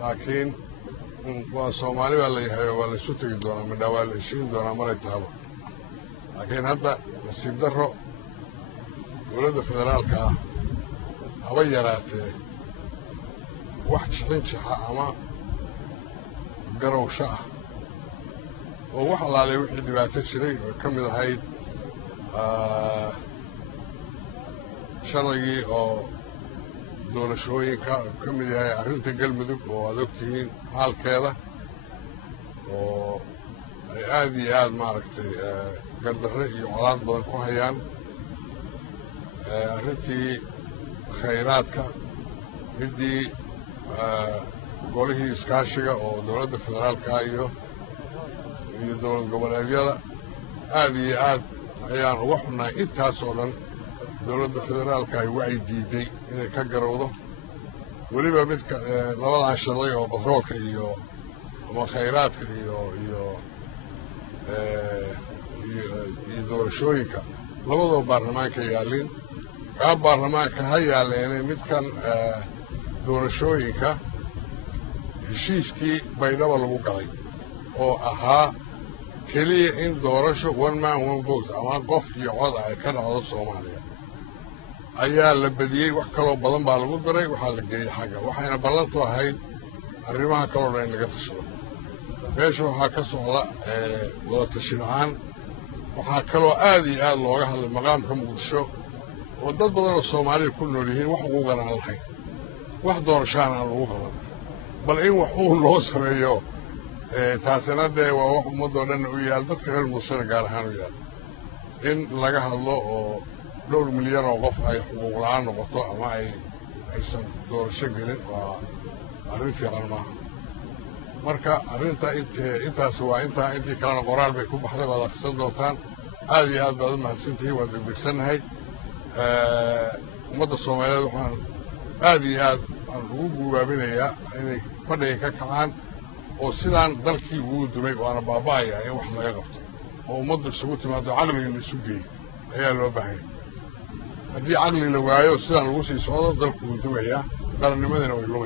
laakiin waa Soomaali baa la yahay waa la isu tagi doonaa ma dhawaa la heshiin doonaa maray taabo laakiin hadda nasiib darro dowladda federaalka ah haba yaraatee wax jixin ama garawsho ah oo wax alaalay wixii dhibaato jiray oo ka mid ahayd sharcigii oo doorashooyinka ka mid yahay arrinta galmudug oo aad ogtihiin xaalkeeda oo ay aad iyo aad maaragtay gardarre iyo colaad badan ku hayaan arrintii khayraadka midii golihii iskaashiga oo dowladda federaalka iyo dowlad goboleedyada aad iyo aad ayaan uga xunnay intaas oo dhan dowladda federaalka ay wacyi diiday inay ka garowdo weliba midka labadan sharci oo batroolka iyo ama khayraadka iyo doorashooyinka labadoo baarlamaanka yaallin kaa baarlamaanka ha yaalleene midkan doorashooyinka heshiiskii baydhaba lagu galay oo ahaa keliya in doorasho one man one vote ama qof iyo cod ay ka dhacdo Soomaaliya ayaa la badiyey wax kaloo badan baa lagu daray waxaa la geeyey xagga waxayna ballantu ahayd arrimaha kaloo dhan in laga tashado meesha waxaa ka socda wada tashi la'aan waxaa kaloo aad iyo aad looga hadlay maqaamka Muqdisho oo dad badan oo Soomaaliya ku nool yihiin wax ugu garan lahayn wax doorashaan aan lagu qaban bal in wax uu loo sameeyo taasina dee waa wax ummadoo dhan u yaal dadka reer Muqdisho gaar ahaan u yaal in laga hadlo oo dhowr milyan oo qof ay xuquuq la'aan noqoto ama aysan doorasho gelin waa arrin fiican maaha marka arrinta intaas waa intii kalena qoraal bay ku baxday waad akhrisan doontaan aad iyo aad baad u mahadsantihiin waa degdegsannahay ummadda Soomaaliyeed waxaan aad iyo aad ugu guubaabinayaa inay fadhiga ka kacaan oo sidaan dalkii ugu dumay waana baaba'aya in wax laga qabto oo ummaddu isugu timaado caqliga la isu geeyo ayaa loo baahan yahay haddii caqli la waayo sidaan lagu sii socdo dalku wuu dumayaa qarannimadana way lumaysaa